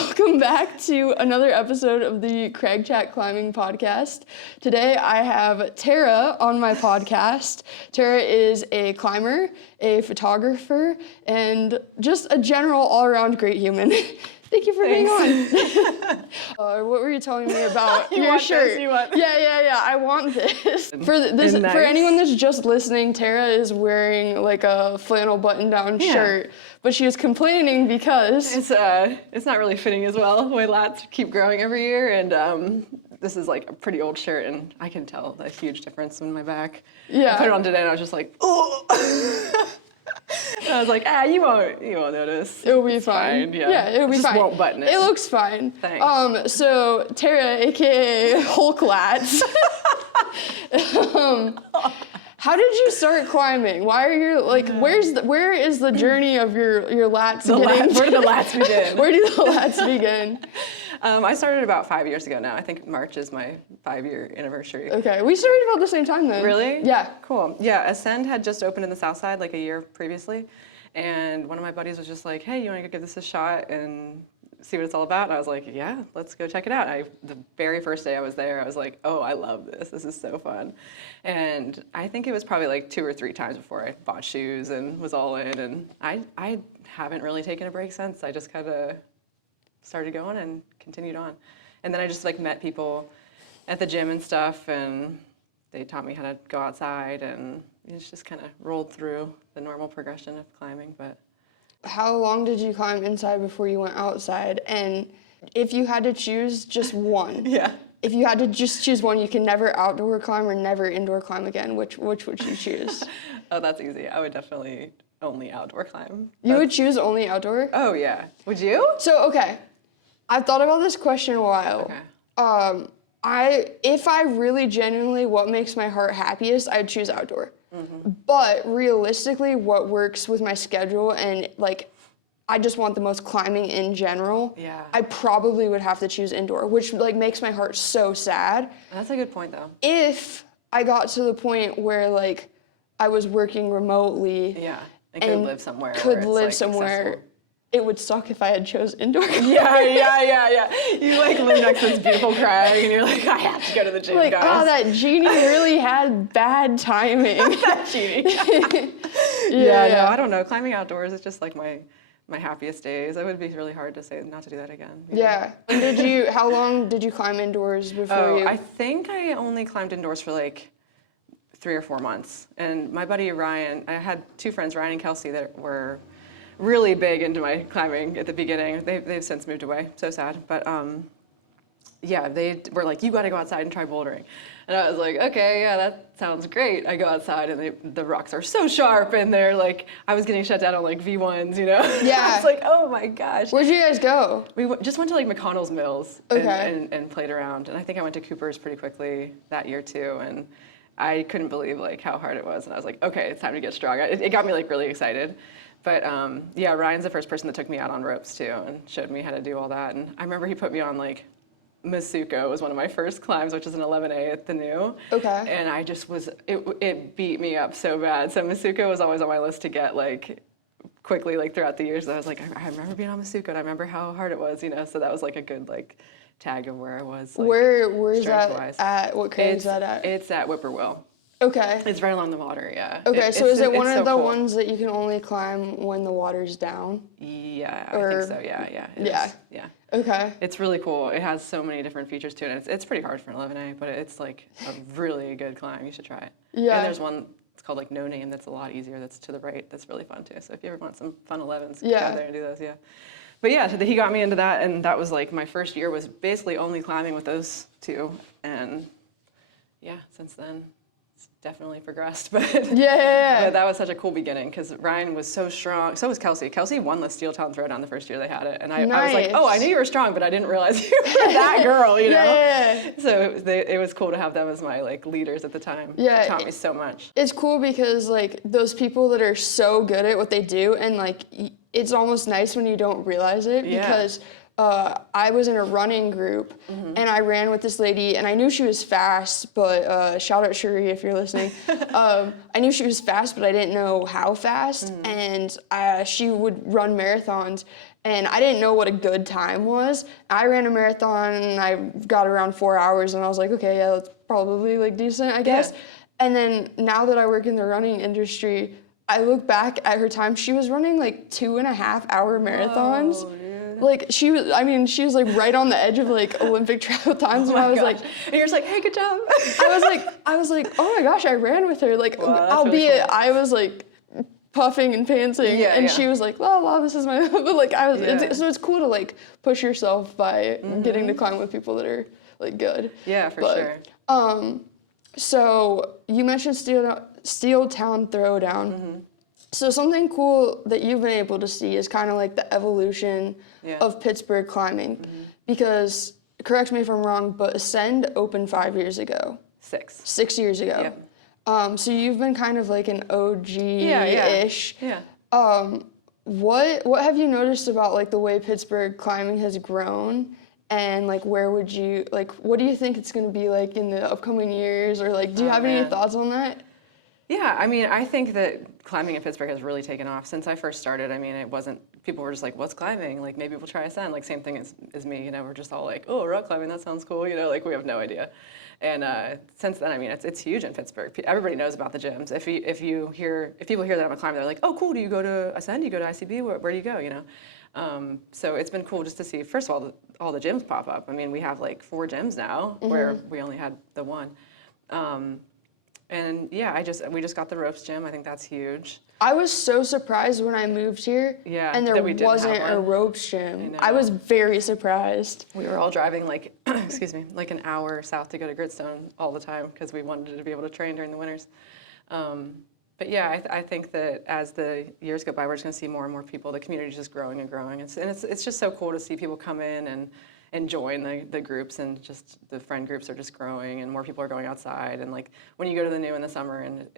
welcome back to another episode of the Craig Chat Climbing Podcast. Today I have Tara on my podcast. Tara is a climber, a photographer, and just a general all-around great human. Thank you for being on. What were you telling me about your shirt? Yeah. I want this. For anyone that's just listening, Tara is wearing like a flannel button-down shirt, but she was complaining because it's not really fitting as well. My lats keep growing every year, and this is like a pretty old shirt, and I can tell a huge difference in my back. Yeah. I put it on today, and I was just like, oh. And I was like, you won't notice. It'll be fine. Yeah, it'll be fine. Just won't button it. It looks fine. Thanks. So Tara, aka Hulk Lats. How did you start climbing? Why are you where is the journey of your lats getting? Where do the lats begin? Where do the lats begin? I started about 5 years ago now. I think March is my 5-year anniversary. Okay, we started about the same time then. Really? Yeah. Cool. Yeah, Ascend had just opened in the South Side like a year previously, and one of my buddies was just like, hey, you want to go give this a shot and see what it's all about? And I was like, yeah, let's go check it out. The very first day I was there, I was like, oh, I love this. This is so fun. And I think it was probably like 2 or 3 times before I bought shoes and was all in, and I haven't really taken a break since. I just kind of started going and continued on. And then I just like met people at the gym and stuff, and they taught me how to go outside, and it's just kind of rolled through the normal progression of climbing. But how long did you climb inside before you went outside? And if you had to choose just one, if you had to just choose one, you can never outdoor climb or never indoor climb again, which would you choose? Oh, that's easy. I would definitely only outdoor climb. You would choose only outdoor? Oh yeah. Would you? So okay, I've thought about this question a while. Okay. If I really genuinely what makes my heart happiest, I'd choose outdoor. Mm-hmm. But realistically, what works with my schedule and like, I just want the most climbing in general. Yeah. I probably would have to choose indoor, which like makes my heart so sad. That's a good point though. If I got to the point where like I was working remotely. Yeah. And could live somewhere. Accessible. It would suck if I had chose indoor. Yeah. You like live next to this beautiful crag, and you're like, I have to go to the gym, like, guys. Oh, that genie really had bad timing. That genie. No, I don't know. Climbing outdoors is just like my happiest days. It would be really hard to say not to do that again. Yeah. And how long did you climb indoors before you? I think I only climbed indoors for like 3 or 4 months. And my buddy Ryan, I had 2 friends, Ryan and Kelsey, that were really big into my climbing at the beginning. They've since moved away, so sad. But they were like, you gotta go outside and try bouldering. And I was like, okay, yeah, that sounds great. I go outside and the rocks are so sharp, and they're like, I was getting shut down on like V1s, you know? Yeah. I was like, oh my gosh. Where'd you guys go? We just went to like McConnell's Mills and played around. And I think I went to Cooper's pretty quickly that year too. And I couldn't believe like how hard it was. And I was like, okay, it's time to get strong. It got me like really excited. But Ryan's the first person that took me out on ropes too and showed me how to do all that. And I remember he put me on like Masuko was one of my first climbs, which is an 11A at the new. Okay. And I just it beat me up so bad. So Masuko was always on my list to get like quickly like throughout the years. I was like, I remember being on Masuko and I remember how hard it was, you know. So that was like a good like tag of where I was. Like, where's that at? What crane is that at? It's at Whippoorwill. Okay. It's right along the water, yeah. Okay, so is it one of the ones that you can only climb when the water's down? Yeah, I think so, yeah. Yeah. Okay. It's really cool. It has so many different features to it. And it's pretty hard for an 11A, but it's like a really good climb. You should try it. Yeah. And there's one, it's called like No Name, that's a lot easier, that's to the right, that's really fun too. So if you ever want some fun 11s, go there and do those, yeah. But yeah, he got me into that, and that was like my first year was basically only climbing with those 2. And yeah, since then, definitely progressed, but but that was such a cool beginning because Ryan was so strong. So was Kelsey. Kelsey won the Steel Town Throwdown the first year they had it, and I was like, oh, I knew you were strong, but I didn't realize you were that girl, you know. Yeah. So it was cool to have them as my like leaders at the time. Yeah, it taught me so much. It's cool because like those people that are so good at what they do, and like it's almost nice when you don't realize it because. I was in a running group, and I ran with this lady, and I knew she was fast, but shout out Shuri if you're listening. I knew she was fast, but I didn't know how fast, and she would run marathons, and I didn't know what a good time was. I ran a marathon and I got around 4 hours, and I was like, okay, yeah, that's probably like decent, I guess. And then now that I work in the running industry, I look back at her time. She was running like 2.5-hour marathons. Whoa, dude. Like she was like right on the edge of like Olympic travel times, and I was like, and you're just like, hey, good job. I was like, oh my gosh, I ran with her. Like, wow, albeit really cool. I was like puffing and pantsing, and she was like, la, this is my, but like I was, so it's cool to like push yourself by getting to climb with people that are like good. Yeah, for sure. So you mentioned Steel Town Throwdown. So something cool that you've been able to see is kind of like the evolution of Pittsburgh climbing, because, correct me if I'm wrong, but Ascend opened 5 years ago. 6 years ago. Yep. So you've been kind of like an OG-ish. Yeah. What have you noticed about like the way Pittsburgh climbing has grown? And like, what do you think it's going to be like in the upcoming years? Or like, do you have any thoughts on that? Yeah, I mean, I think that climbing in Pittsburgh has really taken off since I first started. I mean, people were just like, what's climbing? Like, maybe we'll try Ascend. Like, same thing as me, you know, we're just all like, oh, rock climbing, that sounds cool. You know, like, we have no idea. And since then, I mean, it's huge in Pittsburgh. Everybody knows about the gyms. If people hear that I'm a climber, they're like, oh, cool, do you go to Ascend? Do you go to ICB? Where do you go, you know? So it's been cool just to see, first of all the gyms pop up. I mean, we have like 4 gyms now where we only had the one. And yeah, we just got the ropes gym. I think that's huge. I was so surprised when I moved here and there wasn't a ropes gym. I was very surprised. We were all driving like, excuse me, like an hour south to go to Gritstone all the time because we wanted to be able to train during the winters. But yeah, I think that as the years go by, we're just going to see more and more people. The community is just growing and growing. It's just so cool to see people come in and join the groups, and just the friend groups are just growing, and more people are going outside. And like when you go to the new in the summer and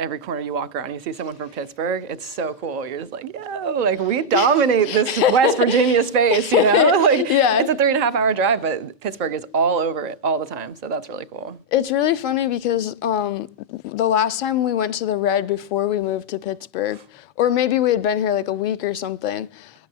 every corner you walk around, you see someone from Pittsburgh, it's so cool. You're just like, yo, like we dominate this West Virginia space, you know? Like, it's a 3.5-hour drive, but Pittsburgh is all over it all the time. So that's really cool. It's really funny because the last time we went to the Red before we moved to Pittsburgh, or maybe we had been here like a week or something,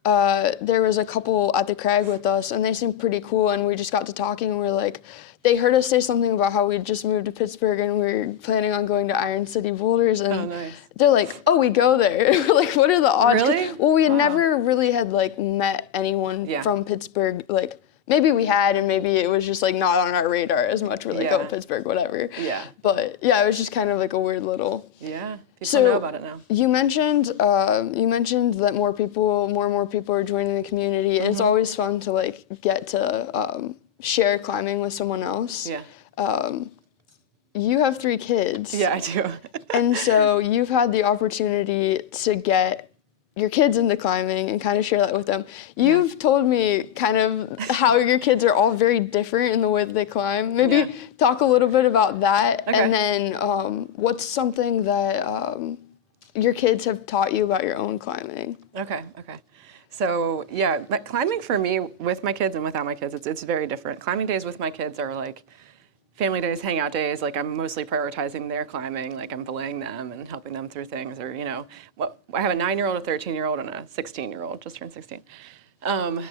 there was a couple at the crag with us, and they seemed pretty cool, and we just got to talking, and we were like, they heard us say something about how we just moved to Pittsburgh and we were planning on going to Iron City Boulders, and they're like, oh, we go there. Like, what are the odds? Really? Well, we had never really had like met anyone from Pittsburgh. Like, maybe we had, and maybe it was just like not on our radar as much. We're like, oh, Pittsburgh, whatever. Yeah. But yeah, it was just kind of like a weird little. Yeah. People know about it now. You mentioned that more and more people are joining the community. It's always fun to like get to share climbing with someone else. Yeah. You have 3 kids. Yeah, I do. And so you've had the opportunity to get your kids into climbing and kind of share that with them. You've told me kind of how your kids are all very different in the way that they climb. Maybe talk a little bit about that, and then what's something that your kids have taught you about your own climbing? Okay. So yeah, but climbing for me, with my kids and without my kids, it's very different. Climbing days with my kids are like family days, hangout days. Like, I'm mostly prioritizing their climbing. Like, I'm belaying them and helping them through things. Or, you know, I have a 9-year-old, a 13-year-old, and a 16-year-old. Just turned 16.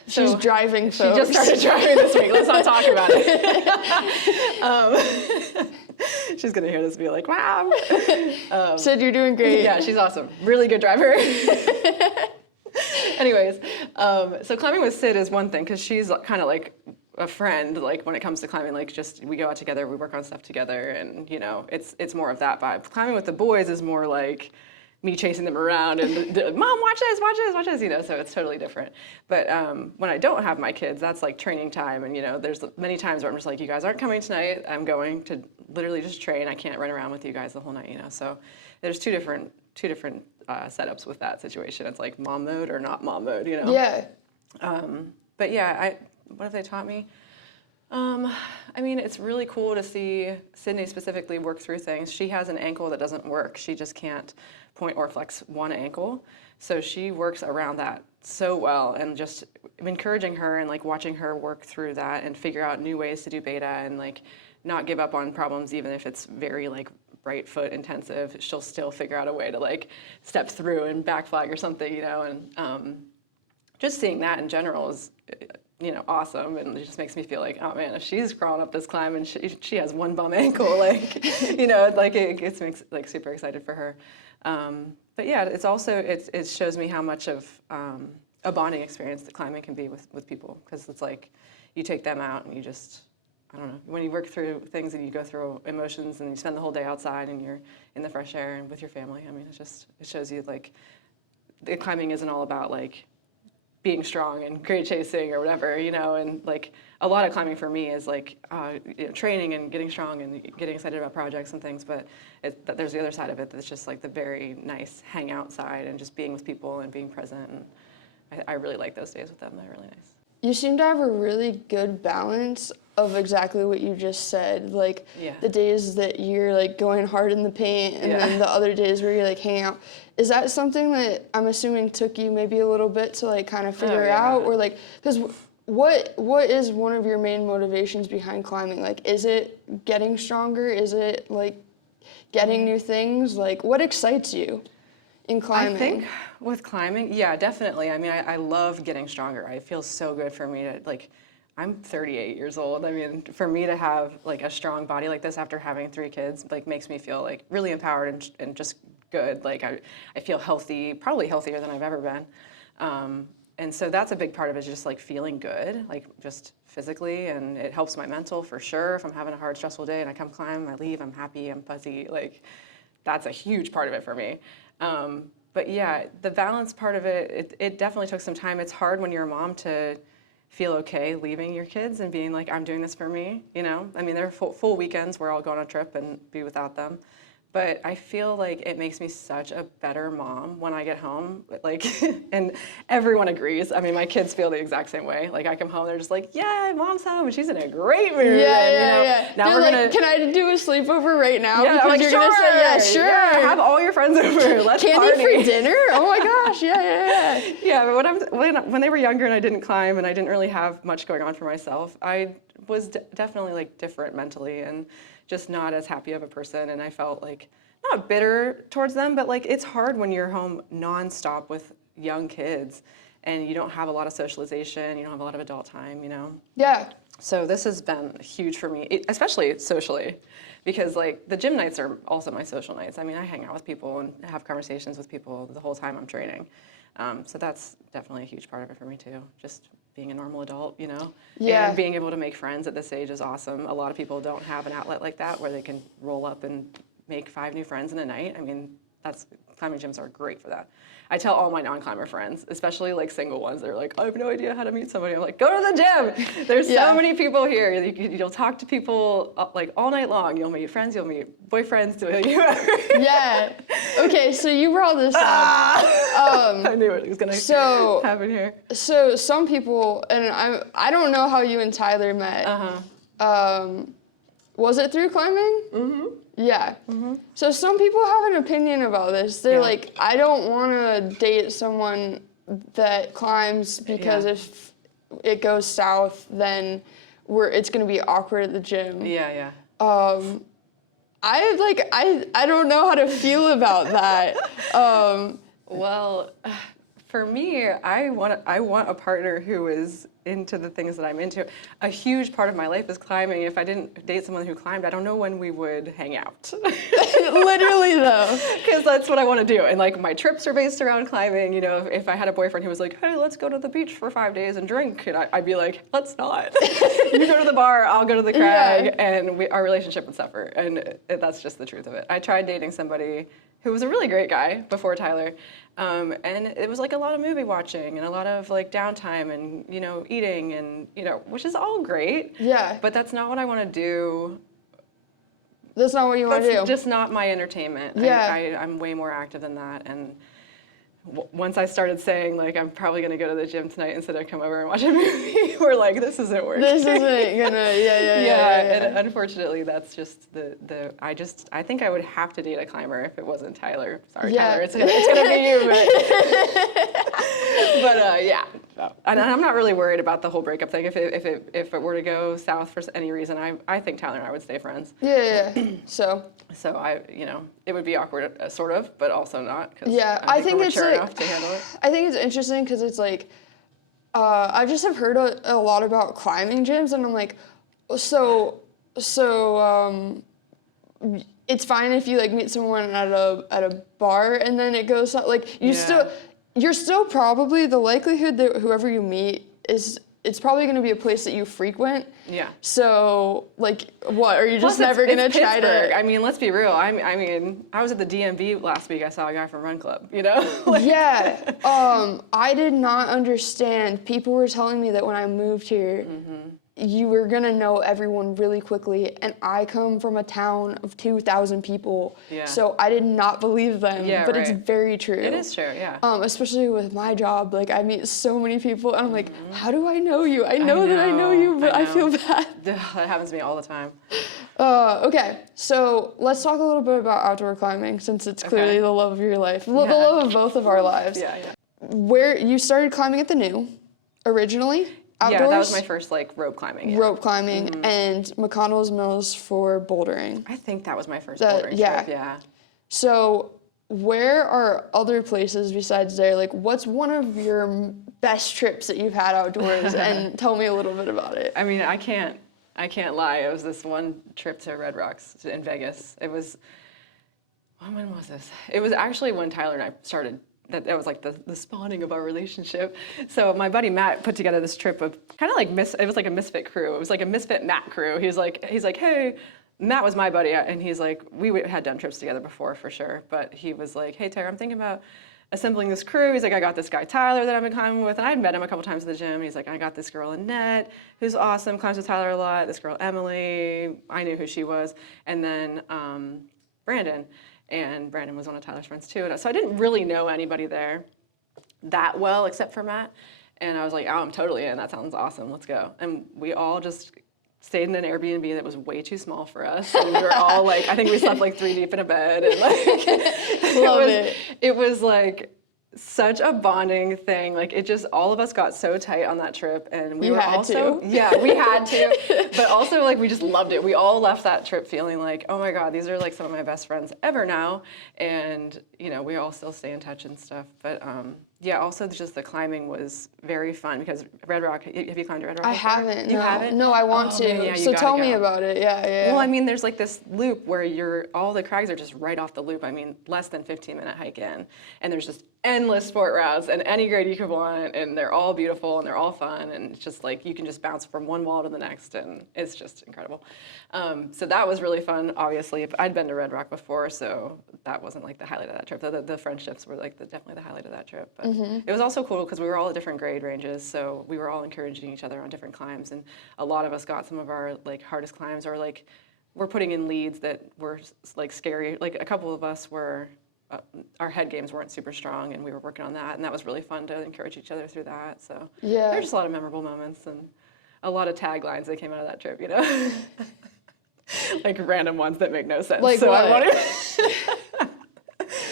She's driving, folks. She just started driving this week. Let's not talk about it. She's gonna hear this and be like, "Wow." Said you're doing great. Yeah, she's awesome. Really good driver. Anyways, so climbing with Sid is one thing, because she's kind of like a friend, like when it comes to climbing, like just we go out together, we work on stuff together, and you know, it's more of that vibe. Climbing with the boys is more like me chasing them around and Mom, watch this, you know, so it's totally different. But when I don't have my kids, that's like training time, and you know, there's many times where I'm just like, you guys aren't coming tonight, I'm going to literally just train, I can't run around with you guys the whole night, you know. So there's two different setups with that situation. It's like mom mode or not mom mode, you know. Yeah. But yeah, what have they taught me? I mean, it's really cool to see Sydney specifically work through things. She has an ankle that doesn't work. She just can't point or flex one ankle. So she works around that so well, and just encouraging her and like watching her work through that and figure out new ways to do beta and like not give up on problems, even if it's very like right foot intensive. She'll still figure out a way to like step through and back flag or something, you know. And just seeing that in general is, awesome, and it just makes me feel like, oh man, if she's crawling up this climb and she has one bum ankle, like, like it gets me like super excited for her. But yeah, it's also it shows me how much of a bonding experience that climbing can be with people, because it's like you take them out and you just, I don't know, when you work through things and you go through emotions and you spend the whole day outside and you're in the fresh air and with your family. I mean, it shows you like the climbing isn't all about like being strong and grade chasing or whatever, and like a lot of climbing for me is like training and getting strong and getting excited about projects and things, but there's the other side of it that's just like the very nice hangout side and just being with people and being present, and I really like those days with them. They're really nice. You seem to have a really good balance of exactly what you just said, like the days that you're like going hard in the paint and then the other days where you're like hanging out. Is that something that I'm assuming took you maybe a little bit to like kind of figure out, or like, because what is one of your main motivations behind climbing? Like, is it getting stronger? Is it like getting new things? Like, what excites you in climbing? I think with climbing, yeah, definitely. I mean, I love getting stronger. It feels so good for me to like, I'm 38 years old. I mean, for me to have like a strong body like this after having 3 kids, like makes me feel like really empowered and just good. Like I feel healthy, probably healthier than I've ever been. And so that's a big part of it, is just like feeling good, like just physically, and it helps my mental for sure. If I'm having a hard, stressful day and I come climb, I leave, I'm happy, I'm fuzzy, like that's a huge part of it for me. But yeah, the balance part of it definitely took some time. It's hard when you're a mom to feel okay leaving your kids and being like, I'm doing this for me, I mean, there are full weekends where I'll go on a trip and be without them. But I feel like it makes me such a better mom when I get home, like, and everyone agrees. I mean, my kids feel the exact same way. Like, I come home, they're just like, yeah, mom's home, and she's in a great mood. Yeah. Now they're like, can I do a sleepover right now? Yeah, because like, you're sure, gonna say, yeah, sure. Yeah, have all your friends over. Let's Candy party. for dinner? Oh my gosh, yeah. Yeah, but when they were younger and I didn't climb and I didn't really have much going on for myself, I was definitely like different mentally and just not as happy of a person, and I felt like not bitter towards them, but like it's hard when you're home nonstop with young kids and you don't have a lot of socialization, you don't have a lot of adult time, Yeah. So this has been huge for me, especially socially, because like the gym nights are also my social nights. I mean, I hang out with people and have conversations with people the whole time I'm training. So that's definitely a huge part of it for me too. Just being a normal adult, Yeah. And being able to make friends at this age is awesome. A lot of people don't have an outlet like that where they can roll up and make 5 new friends in a night. I mean, climbing gyms are great for that. I tell all my non-climber friends, especially like single ones, they're like, I have no idea how to meet somebody. I'm like, go to the gym. There's so many people here. You'll talk to people like all night long. You'll meet friends, you'll meet boyfriends. Yeah. Okay, so you brought this up. I knew it was gonna happen here. So some people, and I don't know how you and Tyler met. Was it through climbing? Mm-hmm. Yeah. Mm-hmm. So some people have an opinion about this. They're like, I don't want to date someone that climbs because if it goes south, then it's going to be awkward at the gym. Yeah. I don't know how to feel about that. Well, for me, I want a partner who is into the things that I'm into. A huge part of my life is climbing. If I didn't date someone who climbed, I don't know when we would hang out. Literally though. Because that's what I want to do. And like my trips are based around climbing. If I had a boyfriend who was like, hey, let's go to the beach for 5 days and drink. And I'd be like, let's not. You go to the bar, I'll go to the crag, and our relationship would suffer. And that's just the truth of it. I tried dating somebody who was a really great guy before Tyler. And it was like a lot of movie watching and a lot of like downtime and, eating and, which is all great. Yeah. But that's not what I want to do. That's not what you want to do. That's just not my entertainment. Yeah. I'm way more active than that. And once I started saying like, I'm probably going to go to the gym tonight instead of come over and watch a movie, we're like, this isn't working. This isn't gonna, yeah. And unfortunately, that's just I think I would have to date a climber if it wasn't Tyler. Sorry, Tyler, it's gonna be you. But yeah. And I'm not really worried about the whole breakup thing. If it were to go south for any reason, I think Tyler and I would stay friends. Yeah. So it would be awkward, sort of, but also not. I think it's mature enough to handle it. I think it's interesting because it's like, I just have heard a lot about climbing gyms, and I'm like, so it's fine if you like meet someone at a bar and then it goes like you're still probably the likelihood that whoever you meet it's probably going to be a place that you frequent. Yeah. So, like, what? Are you just Plus, never going to try Pittsburgh. to... I mean, let's be real. I mean, I was at the DMV last week. I saw a guy from Run Club, you know? Like, yeah. I did not understand. People were telling me that when I moved here, you were going to know everyone really quickly. And I come from a town of 2,000 people. Yeah. So I did not believe them. Yeah, but right. it's very true. It is true, yeah. Especially with my job. Like, I meet so many people. And I'm like, how do I know you? I know that I know you, but I feel bad. That happens to me all the time. Okay, so let's talk a little bit about outdoor climbing, since it's clearly the love of your life. The love of both of our lives. Yeah. Where you started climbing at the New, originally? Outdoors? Yeah, that was my first like rope climbing. Yeah. Rope climbing and McConnell's Mills for bouldering. I think that was my first bouldering trip. Yeah. So where are other places besides there? Like, what's one of your best trips that you've had outdoors? And tell me a little bit about it. I mean, I can't lie. It was this one trip to Red Rocks in Vegas. It was, when was this? It was actually when Tyler and I started. That was like the spawning of our relationship. So my buddy Matt put together this trip of kind of like it was like a misfit crew. It was like a misfit Matt crew. He's like, hey, Matt was my buddy, and he's like, we had done trips together before for sure, but he was like, hey Tara, I'm thinking about assembling this crew. He's like, I got this guy Tyler that I've been climbing with, and I'd met him a couple times at the gym. He's like, I got this girl Annette, who's awesome, climbs with Tyler a lot. This girl Emily, I knew who she was, and then Brandon. And Brandon was one of Tyler's friends too. And so I didn't really know anybody there that well except for Matt. And I was like, oh, I'm totally in. That sounds awesome. Let's go. And we all just stayed in an Airbnb that was way too small for us. And we were all like, I think we slept like 3 deep in a bed. And like, it was like such a bonding thing. Like it just, all of us got so tight on that trip, and we were also, yeah, we had to, but also like we just loved it. We all left that trip feeling like, oh my God, these are like some of my best friends ever now. And you know, we all still stay in touch and stuff. But yeah, also just the climbing was very fun because Red Rock, have you climbed Red Rock? I haven't. You haven't? No, I want to. Man, yeah, so tell me about it. Yeah. Well, I mean, there's like this loop where all the crags are just right off the loop. I mean, less than 15-minute hike in, and there's just endless sport routes and any grade you could want, and they're all beautiful and they're all fun, and it's just like you can just bounce from one wall to the next, and it's just incredible. So that was really fun. Obviously, I'd been to Red Rock before, so that wasn't like the highlight of that trip. The friendships were like definitely the highlight of that trip. But it was also cool because we were all at different grade ranges, so we were all encouraging each other on different climbs, and a lot of us got some of our like hardest climbs, or like we're putting in leads that were like scary. Like a couple of us were. Our head games weren't super strong, and we were working on that, and that was really fun to encourage each other through that. So there's just a lot of memorable moments and a lot of taglines that came out of that trip, you know, like random ones that make no sense. Like so what? I wanted.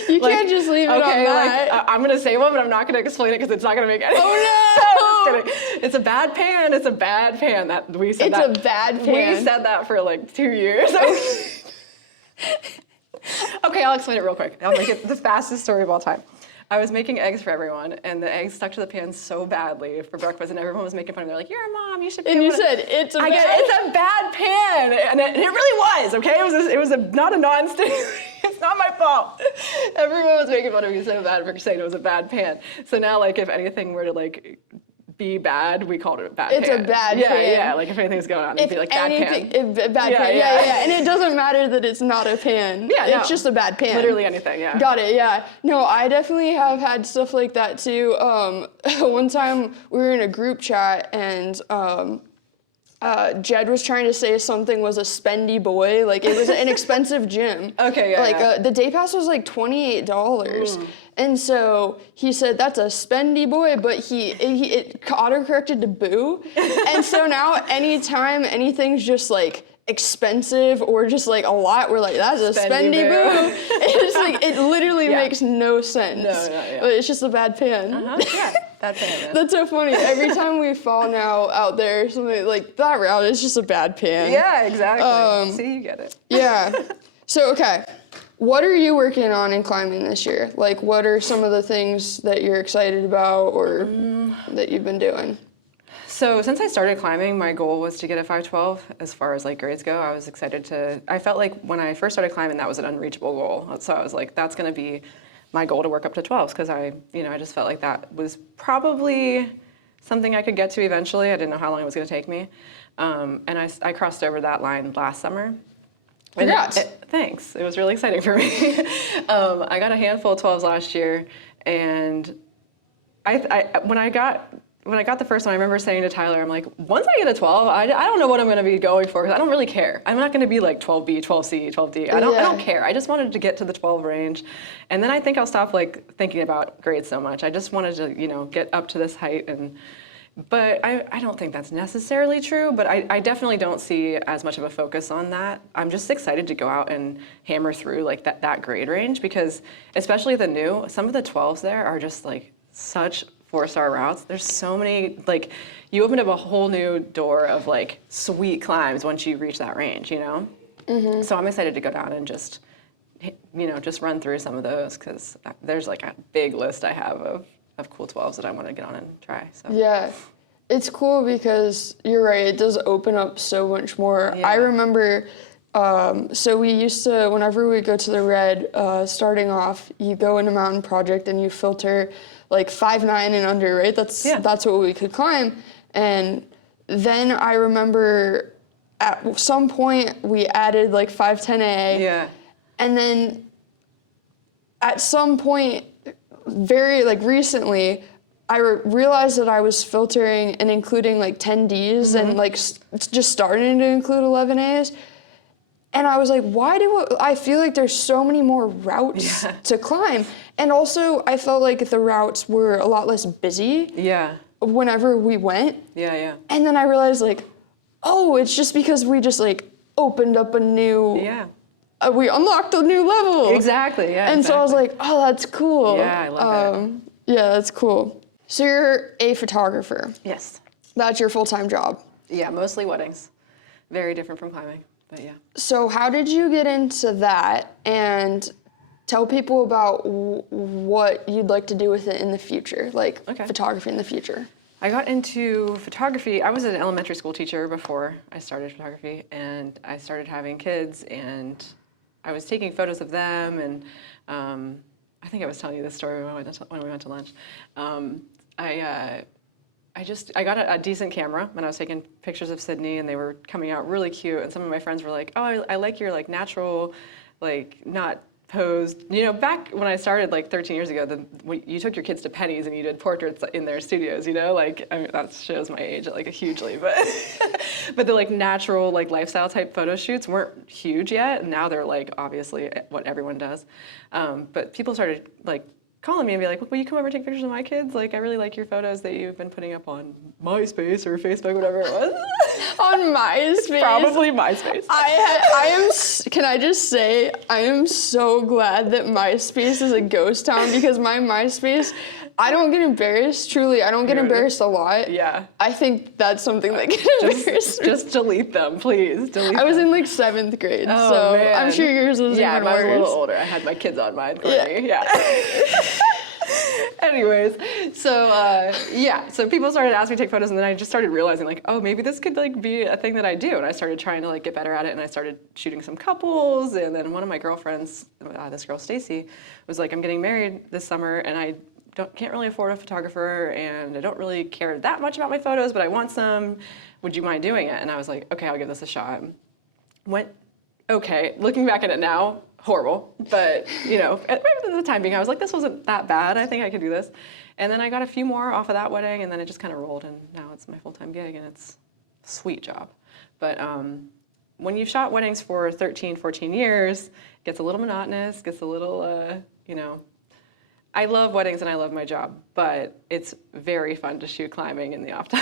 You can't just leave it on that. Like, I'm gonna say one, but I'm not gonna explain it because it's not gonna make any sense. Oh no! Just kidding. It's a bad pan. It's a bad pan. We said it's a bad pan. We said that for like 2 years. Okay, I'll explain it real quick. I'll make it the fastest story of all time. I was making eggs for everyone, and the eggs stuck to the pan so badly for breakfast, and everyone was making fun of me. They're like, "You're a mom, you should be." And you said it's a bad pan, and it really was. Okay, it was not a non-stick. It's not my fault. Everyone was making fun of me so bad for saying it was a bad pan. So now, like, if anything were to like be bad, we called it a bad pan. It's a bad pan. Yeah. Like if anything's going on, it'd be like bad pan. Bad pan. Yeah. And it doesn't matter that it's not a pan. Yeah, it's just a bad pan. Literally anything. Yeah. Got it. Yeah. No, I definitely have had stuff like that too. One time we were in a group chat, and Jed was trying to say something was a spendy boy, like it was an expensive gym. Okay, yeah. The day pass was like $28, and so he said that's a spendy boy, but it auto-corrected to boo, and so now anytime anything's just like expensive or just like a lot, we're like, that's a spendy boo. It's like it literally makes no sense. No, but it's just a bad pan. Yeah. Bad pan. That's so funny. Every time we fall now out there, something like that route is just a bad pan. Yeah, exactly. See, you get it. Yeah. So, okay. What are you working on in climbing this year? Like, what are some of the things that you're excited about or that you've been doing? So since I started climbing, my goal was to get a 512 as far as like grades go. I was excited I felt like when I first started climbing, that was an unreachable goal. So I was like, that's going to be my goal to work up to 12s because I just felt like that was probably something I could get to eventually. I didn't know how long it was going to take me. And I crossed over that line last summer. Congrats. Thanks. It was really exciting for me. I got a handful of 12s last year, and when I got the first one, I remember saying to Tyler, I'm like, once I get a 12, I don't know what I'm going to be going for because I don't really care. I'm not going to be like 12B, 12C, 12D. I don't care. I just wanted to get to the 12 range, and then I think I'll stop like thinking about grades so much. I just wanted to get up to this height But I don't think that's necessarily true, but I definitely don't see as much of a focus on that. I'm just excited to go out and hammer through like that grade range because especially some of the 12s there are just like such 4-star routes. There's so many, like you open up a whole new door of like sweet climbs once you reach that range, Mm-hmm. So I'm excited to go down and just run through some of those because there's like a big list I have of cool 12s that I want to get on and try. So. Yeah, it's cool because you're right, it does open up so much more. Yeah. I remember, so we used to, whenever we go to the red, starting off, you go into Mountain Project and you filter like 5'9" and under, right? That's what we could climb. And then I remember at some point we added like 510A. Yeah. And then at some point, very like recently, I realized that I was filtering and including like 10Ds and like just starting to include 11As. And I was like, why do I feel like there's so many more routes to climb? And also I felt like the routes were a lot less busy whenever we went. Yeah. And then I realized like, oh, it's just because we just like opened up a new we unlocked a new level. Exactly, yeah. And so I was like, oh, that's cool. Yeah, I love it. Yeah, that's cool. So you're a photographer. Yes. That's your full-time job. Yeah, mostly weddings. Very different from climbing, but yeah. So how did you get into that? And tell people about what you'd like to do with it in the future, like photography in the future. I got into photography. I was an elementary school teacher before I started photography, and I started having kids, and I was taking photos of them, and I think I was telling you this story when we went to lunch. I got a decent camera when I was taking pictures of Sydney, and they were coming out really cute. And some of my friends were like, "Oh, I like your like natural, like not posed." Back when I started like 13 years ago, you took your kids to Penny's and you did portraits in their studios. Like I mean, that shows my age like hugely, but but the like natural like lifestyle type photo shoots weren't huge yet. And now they're like obviously what everyone does. But people started like calling me and be like, will you come over and take pictures of my kids? Like, I really like your photos that you've been putting up on MySpace or Facebook, whatever it was. On MySpace? Probably MySpace. Can I just say, I am so glad that MySpace is a ghost town because my MySpace, I don't get embarrassed, truly. I don't get embarrassed a lot. Yeah. I think that's something that gets embarrassed. Just delete them, please. I was in like 7th grade, so man. I'm sure yours was even worse. Yeah, mine was a little older. I had my kids on mine, Courtney. Yeah. Anyways, so people started asking me to take photos, and then I just started realizing like, oh, maybe this could like be a thing that I do, and I started trying to like get better at it, and I started shooting some couples, and then one of my girlfriends, this girl Stacy, was like, I'm getting married this summer, and I can't really afford a photographer, and I don't really care that much about my photos, but I want some. Would you mind doing it? And I was like, okay, I'll give this a shot. Okay, looking back at it now, horrible, but at the time being, I was like, this wasn't that bad. I think I could do this. And then I got a few more off of that wedding, and then it just kind of rolled, and now it's my full-time gig, and it's a sweet job. But when you've shot weddings for 13, 14 years, it gets a little monotonous, gets a little, I love weddings and I love my job, but it's very fun to shoot climbing in the off time.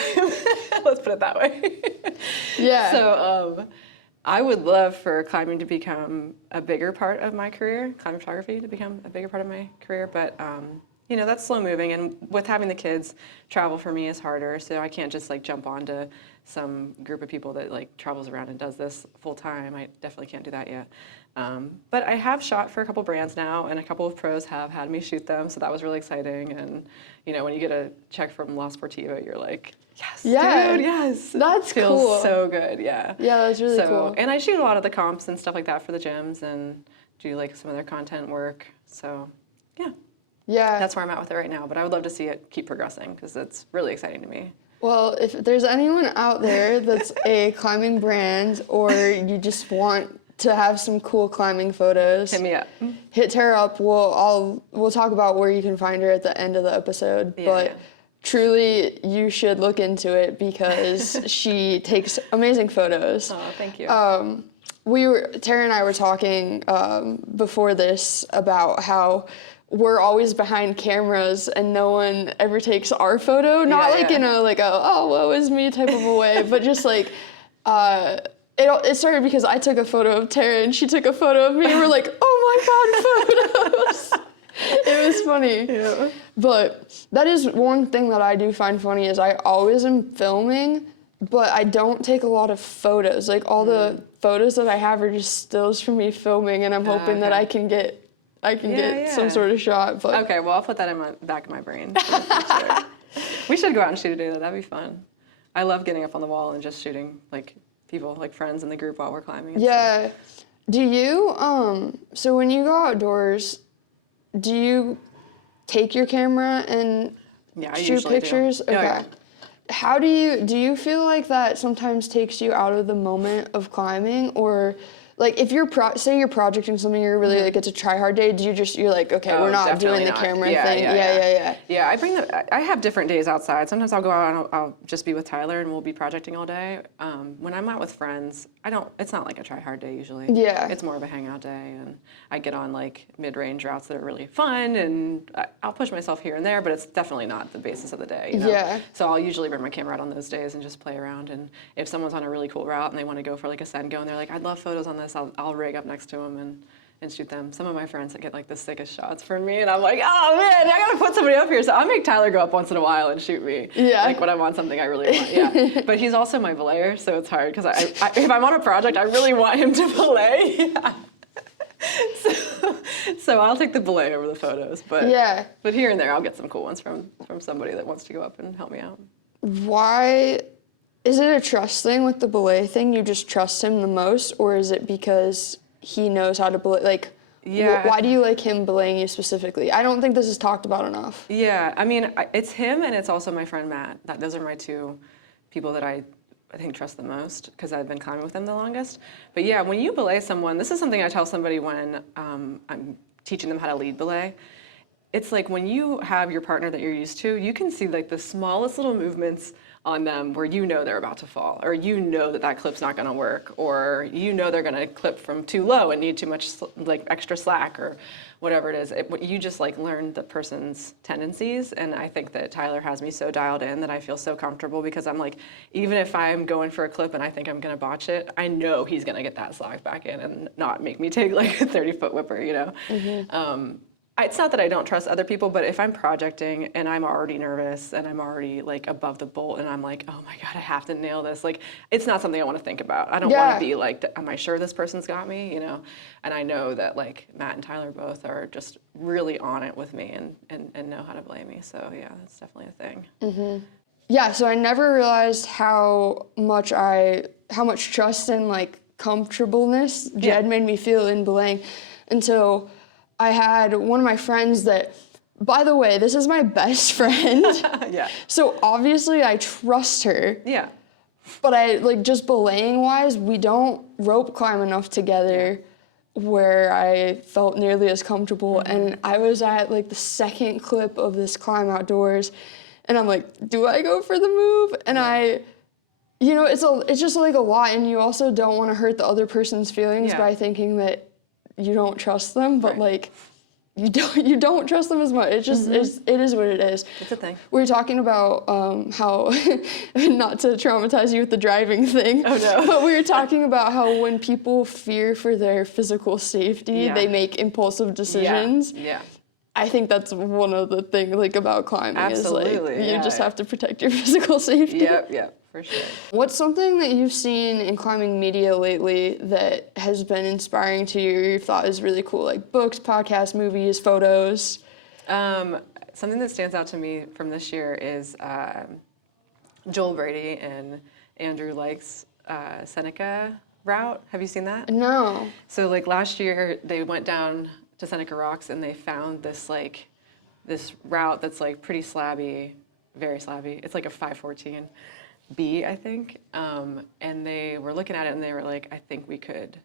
Let's put it that way. Yeah. So I would love for climbing to become a bigger part of my career, climbing photography to become a bigger part of my career, but you know, that's slow moving. And with having the kids, travel for me is harder. So I can't just like jump onto some group of people that like travels around and does this full time. I definitely can't do that yet. But I have shot for a couple brands now, and a couple of pros have had me shoot them. So that was really exciting. And, you know, when you get a check from La Sportiva, you're like, yes, yeah, dude, yes. That's feels cool. so good, yeah. Yeah, that's really cool. And I shoot a lot of the comps and stuff like that for the gyms and do like some of their content work. So, yeah. Yeah. That's where I'm at with it right now. But I would love to see it keep progressing because it's really exciting to me. Well, if there's anyone out there that's a climbing brand or you just want to have some cool climbing photos, hit me up. Hit Tara up. We'll talk about where you can find her at the end of the episode. Yeah, but yeah. Truly, you should look into it because she takes amazing photos. Oh, thank you. Tara and I were talking before this about how we're always behind cameras and no one ever takes our photo. Not in a oh, woe is me type of a way, but just like it started because I took a photo of Tara and she took a photo of me and we're like, oh my God, photos. It was funny. Yeah. But that is one thing that I do find funny is I always am filming, but I don't take a lot of photos. Like all the photos that I have are just stills from me filming, and I'm hoping that I can get some sort of shot. But okay, well I'll put that in my back of my brain. We should go out and shoot a day. That'd be fun. I love getting up on the wall and just shooting like people, like friends in the group while we're climbing. Yeah. Stuff. Do you so when you go outdoors, do you take your camera and shoot pictures? Do. Okay. Yeah. How do you feel like that sometimes takes you out of the moment of climbing, or like if you're say you're projecting something, you're really like it's a try hard day, you're like, okay, we're not doing the camera thing. Yeah, I have different days outside. Sometimes I'll go out and I'll just be with Tyler and we'll be projecting all day. When I'm out with friends, it's not like a try hard day usually. Yeah. It's more of a hangout day, and I get on like mid-range routes that are really fun, and I'll push myself here and there, but it's definitely not the basis of the day, you know? Yeah. So I'll usually bring my camera out on those days and just play around, and if someone's on a really cool route and they want to go for like a send go and they're like, I'd love photos on this, I'll rig up next to them and shoot them. Some of my friends that get like the sickest shots from me, and I'm like, oh man, I gotta put somebody up here. So I'll make Tyler go up once in a while and shoot me. Yeah. Like when I want something I really want. Yeah. But he's also my belayer, so it's hard because if I'm on a project, I really want him to belay. Yeah. So I'll take the belay over the photos. But here and there, I'll get some cool ones from somebody that wants to go up and help me out. Why? Is it a trust thing with the belay thing? You just trust him the most, or is it because he knows how to belay? Like, why do you like him belaying you specifically? I don't think this is talked about enough. Yeah, I mean, it's him and it's also my friend Matt. Those are my two people that I think trust the most because I've been climbing with them the longest. But yeah, when you belay someone, this is something I tell somebody when I'm teaching them how to lead belay. It's like when you have your partner that you're used to, you can see like the smallest little movements on them where you know they're about to fall, or you know that clip's not gonna work, or you know they're gonna clip from too low and need too much like extra slack or whatever it is. You just like learn the person's tendencies, and I think that Tyler has me so dialed in that I feel so comfortable because I'm like, even if I'm going for a clip and I think I'm gonna botch it, I know he's gonna get that slack back in and not make me take like a 30-foot whipper, you know? Mm-hmm. It's not that I don't trust other people, but if I'm projecting and I'm already nervous and I'm already like above the bolt and I'm like, oh my God, I have to nail this. Like, it's not something I want to think about. I don't want to be like, am I sure this person's got me? You know? And I know that like Matt and Tyler both are just really on it with me and know how to belay me. So yeah, that's definitely a thing. Mm-hmm. Yeah, so I never realized how much trust and like comfortableness Jed made me feel in belaying until I had one of my friends that, by the way, this is my best friend. Yeah. So obviously I trust her. Yeah. But I like just belaying wise, we don't rope climb enough together where I felt nearly as comfortable. Mm-hmm. And I was at like the second clip of this climb outdoors, and I'm like, do I go for the move? And it's just like a lot, and you also don't want to hurt the other person's feelings by thinking that you don't trust them, but like you don't trust them as much. It just it is what it is. It's a thing. We were talking about how not to traumatize you with the driving thing. Oh no. But we were talking about how when people fear for their physical safety, they make impulsive decisions. Yeah. I think that's one of the things like about climbing Absolutely, is like you just have to protect your physical safety. Yep, for sure. What's something that you've seen in climbing media lately that has been inspiring to you or you thought is really cool? Like books, podcasts, movies, photos? Something that stands out to me from this year is Joel Brady and Andrew Lake's Seneca route. Have you seen that? No. So like last year they went down to Seneca Rocks and they found this route that's like pretty slabby, very slabby. It's like a 514B, I think. And they were looking at it and they were like, I think we could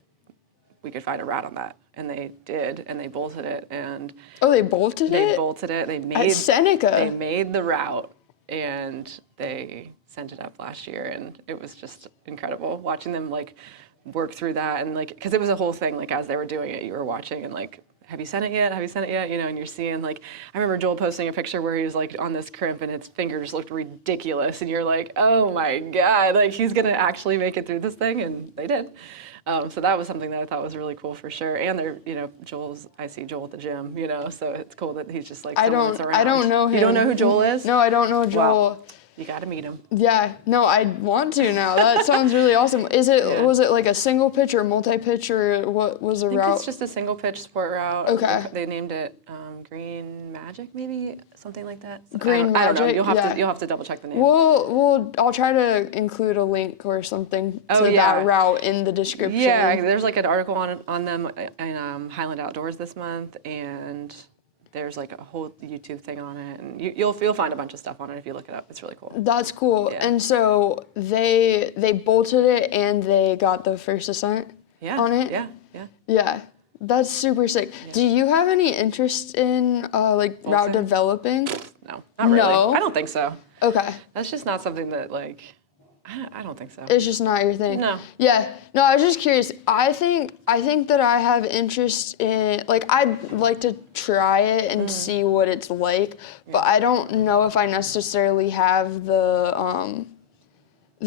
find a route on that. And they did, and they bolted it. And oh, they bolted it? They bolted it. They made at Seneca. They made the route, and they sent it up last year, and it was just incredible watching them like work through that and like because it was a whole thing. Like as they were doing it, you were watching and like, have you sent it yet? Have you sent it yet? You know, and you're seeing like I remember Joel posting a picture where he was like on this crimp and his finger just looked ridiculous, and you're like, oh my god, like he's gonna actually make it through this thing, and they did. So that was something that I thought was really cool for sure. And they're, you know, I see Joel at the gym, you know, so it's cool that he's just like someone that's around. I don't know him. You don't know who Joel is? No, I don't know Joel. Wow. You got to meet him. Yeah, no, I want to now. That sounds really awesome. Was it like a single pitch or multi-pitch or what was the route? I think it's just a single pitch sport route. Okay. They named it Green Magic, maybe something like that. Green Magic. I don't know. You'll have to double check the name. I'll try to include a link or something to that route in the description. Yeah, there's like an article on them in Highland Outdoors this month, and there's like a whole YouTube thing on it, and you'll find a bunch of stuff on it if you look it up. It's really cool. That's cool. Yeah. And so they bolted it and they got the first ascent on it? Yeah. That's super sick. Yeah. Do you have any interest in route developing? No, not really. No? I don't think so. Okay. That's just not something that like, I don't think so. It's just not your thing. No. Yeah. No, I was just curious. I think that I have interest in I'd like to try it and see what it's like, but I don't know if I necessarily have the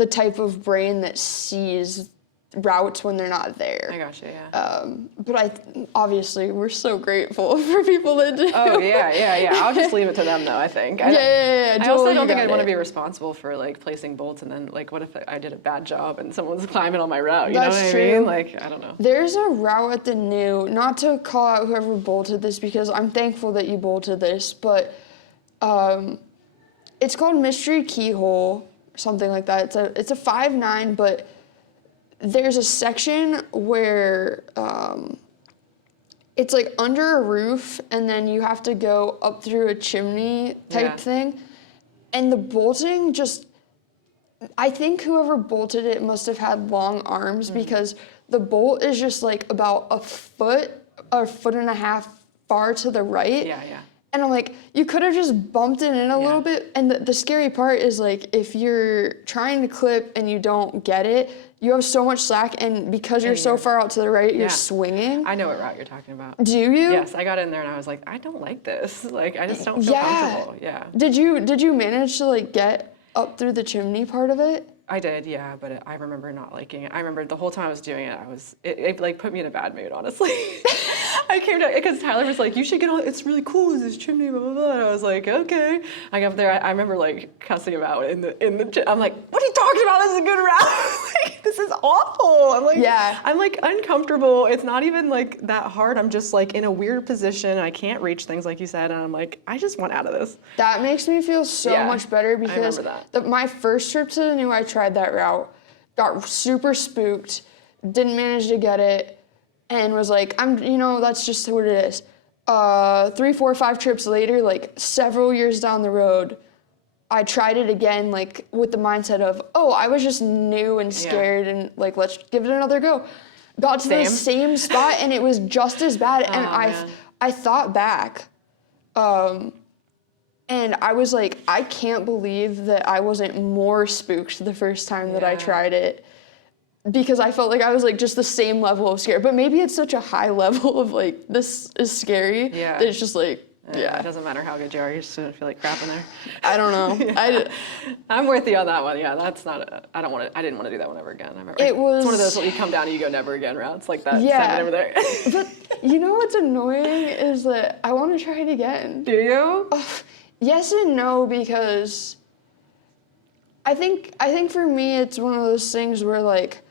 type of brain that sees routes when they're not there. I gotcha, yeah. But obviously we're so grateful for people that do. Oh yeah. I'll just leave it to them though, I think. Yeah. I also don't think I'd want to be responsible for like placing bolts and then like what if I did a bad job and someone's climbing on my route? You know what I mean? Like I don't know. There's a route at the new, not to call out whoever bolted this because I'm thankful that you bolted this, but it's called Mystery Keyhole, something like that. It's a 5'9", but there's a section where it's like under a roof and then you have to go up through a chimney type thing. And the bolting I think whoever bolted it must have had long arms because the bolt is just like about a foot and a half far to the right. Yeah. And I'm like, you could have just bumped it in a little bit. And the scary part is like, if you're trying to clip and you don't get it, you have so much slack, and because you're so far out to the right, you're swinging. I know what route you're talking about. Do you? Yes, I got in there and I was like, I don't like this. Like, I just don't feel comfortable. Yeah. Did you manage to like get up through the chimney part of it? I did, yeah, but I remember not liking it. I remember the whole time I was doing it, it like put me in a bad mood, honestly. I came to, because Tyler was like, you should get on, it's really cool, it's this chimney, blah, blah, blah. And I was like, okay. I got up there, I remember like cussing him out in the I'm like, what are you talking about? This is a good route. Like, this is awful. I'm like uncomfortable. It's not even like that hard. I'm just like in a weird position. I can't reach things like you said. And I'm like, I just want out of this. That makes me feel so much better because my first trip to the new, I tried that route, got super spooked, didn't manage to get it, and was like, that's just what it is. 3, 4, 5 trips later, like several years down the road, I tried it again, like with the mindset of, I was just new and scared and like, let's give it another go. Got to the same spot and it was just as bad. And I thought back, and I was like, I can't believe that I wasn't more spooked the first time that I tried it. Because I felt like I was like just the same level of scare. But maybe it's such a high level of like, this is scary that it's just like, It doesn't matter how good you are, you just don't feel like crap in there. I don't know. Yeah. I'm with you on that one. Yeah, that's not. I didn't want to do that one ever again. It's one of those you come down and you go never again routes like that. Yeah. Over there. But you know what's annoying is that I want to try it again. Do you? Yes and no, because I think for me it's one of those things where like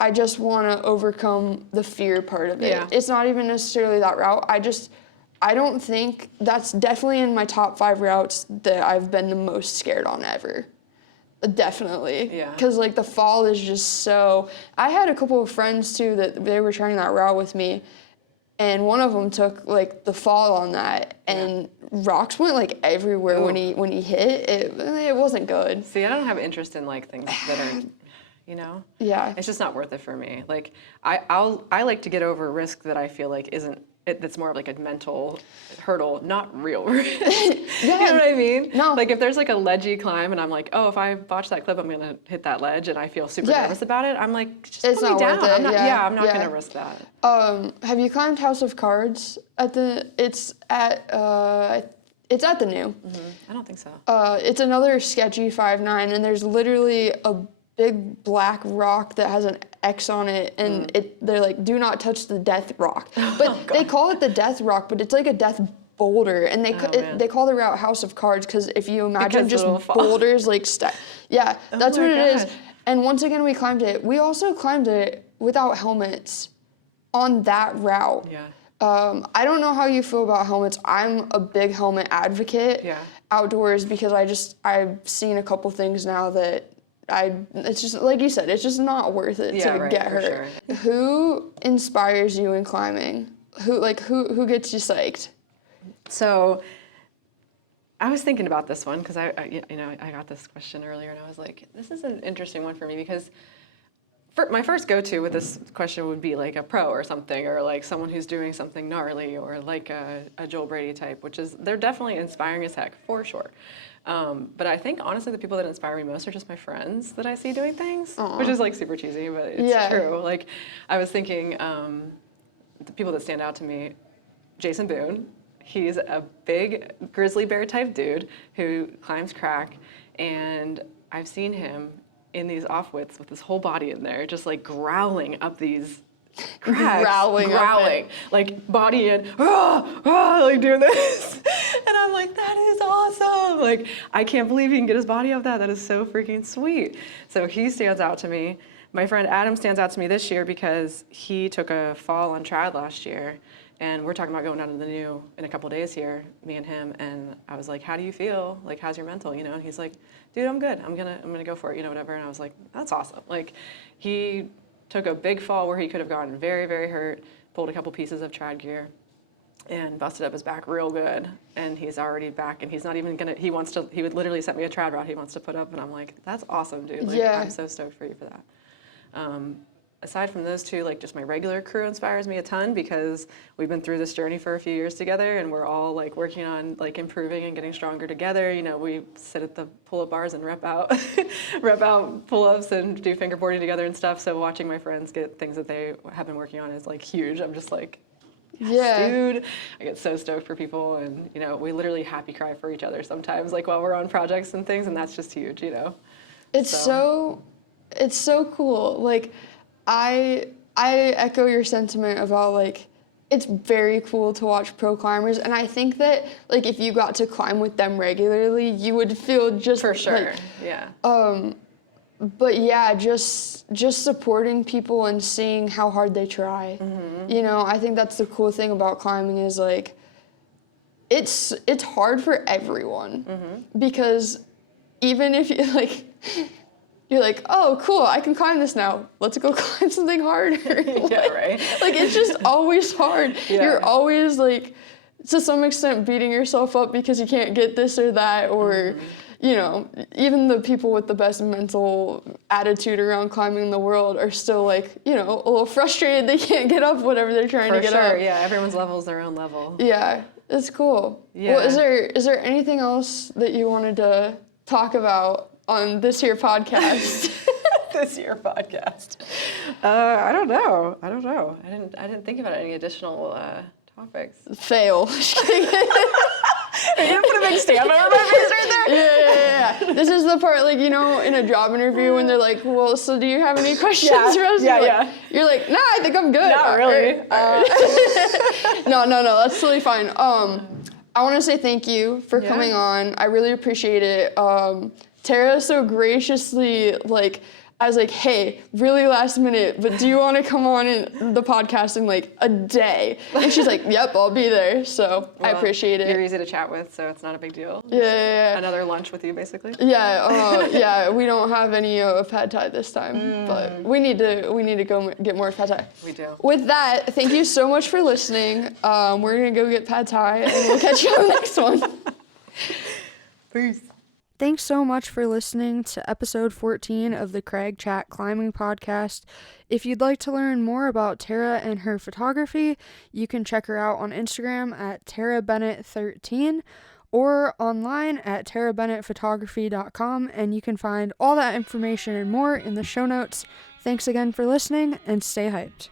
I just want to overcome the fear part of it. Yeah. It's not even necessarily that route. I don't think that's definitely in my top 5 routes that I've been the most scared on ever. Definitely. Yeah. Because like the fall is just so. I had a couple of friends too that they were trying that route with me, and one of them took like the fall on that, and rocks went like everywhere. Ooh. when he hit it. It wasn't good. See, I don't have interest in like things that are, Yeah. It's just not worth it for me. Like I like to get over a risk that I feel like isn't. That's more of like a mental hurdle, not real risk. You know what I mean? No. Like if there's like a ledgy climb and I'm like, oh, if I botch that clip, I'm gonna hit that ledge, and I feel super nervous about it. I'm like, just it's put me down. Worth it. I'm not gonna risk that. Have you climbed House of Cards It's at the New. I don't think so. It's another sketchy 5'9", and there's literally a big black rock that has an X on it, and they're like, do not touch the death rock. But they call it the death rock, but it's like a death boulder, and they call the route House of Cards because if you imagine just boulders like that's what it is. And once again, we climbed it. We also climbed it without helmets on that route. Yeah. I don't know how you feel about helmets. I'm a big helmet advocate outdoors because I've seen a couple things now that it's just like you said, it's just not worth it to get hurt. Sure. Who inspires you in climbing? Who gets you psyched? So I was thinking about this one because I got this question earlier, and I was like, this is an interesting one for me because my first go-to with this question would be like a pro or something, or like someone who's doing something gnarly, or like a Joel Brady type, they're definitely inspiring as heck, for sure. But I think honestly the people that inspire me most are just my friends that I see doing things, which is like super cheesy, but it's true. Like I was thinking, the people that stand out to me, Jason Boone. He's a big grizzly bear type dude who climbs crack, and I've seen him in these offwits with his whole body in there, just like growling up these cracks, growling, like body in, like doing this, and I'm like, that is awesome! Like I can't believe he can get his body up that. That is so freaking sweet. So he stands out to me. My friend Adam stands out to me this year because he took a fall on trad last year. And we're talking about going down to the New in a couple of days here, me and him. And I was like, how do you feel? Like, how's your mental? And he's like, dude, I'm good. I'm gonna go for it. Whatever. And I was like, that's awesome. Like, he took a big fall where he could have gotten very, very hurt, pulled a couple pieces of trad gear, and busted up his back real good. And he's already back. And he's not even he would literally set me a trad route he wants to put up. And I'm like, that's awesome, dude. Like, I'm so stoked for you for that. Aside from those two, like just my regular crew inspires me a ton because we've been through this journey for a few years together, and we're all like working on like improving and getting stronger together. We sit at the pull-up bars and rep out pull-ups and do fingerboarding together and stuff. So watching my friends get things that they have been working on is like huge. I'm just like, yes, dude. I get so stoked for people, and we literally happy cry for each other sometimes, like while we're on projects and things, and that's just huge. It's so cool. Like, I echo your sentiment about like it's very cool to watch pro climbers, and I think that like if you got to climb with them regularly, you would feel just for sure. like, yeah. But yeah, just supporting people and seeing how hard they try. Mm-hmm. I think that's the cool thing about climbing is like it's hard for everyone because even if you like. You're like, oh, cool, I can climb this now. Let's go climb something harder. Yeah, right. Like, it's just always hard. Yeah. You're always, like, to some extent beating yourself up because you can't get this or that, or, even the people with the best mental attitude around climbing in the world are still, like, a little frustrated they can't get up whatever they're trying to get up. For sure, yeah, everyone's level is their own level. Yeah, it's cool. Yeah. Well, is there anything else that you wanted to talk about on this here podcast? This year podcast. I don't know. I didn't think about any additional topics. Fail. Are you gonna put a big stamp over my face right there? Yeah. This is the part, like, you know, in a job interview when they're like, well, so do you have any questions for us? You're like, nah, I think I'm good. Not really. No, that's totally fine. I want to say thank you for coming on. I really appreciate it. Tara so graciously, like, I was like, hey, really last minute, but do you want to come on in the podcast in like a day? And she's like, yep, I'll be there. So I appreciate it. You're easy to chat with, so it's not a big deal. Yeah. Another lunch with you, basically. Yeah. We don't have any pad thai this time, but we need to go get more pad thai. We do. With that, thank you so much for listening. We're gonna go get pad thai, and we'll catch you on the next one. Peace. Thanks so much for listening to episode 14 of the Crag Chat Climbing Podcast. If you'd like to learn more about Tara and her photography, you can check her out on Instagram at TaraBennett13 or online at tarabennettphotography.com, and you can find all that information and more in the show notes. Thanks again for listening, and stay hyped.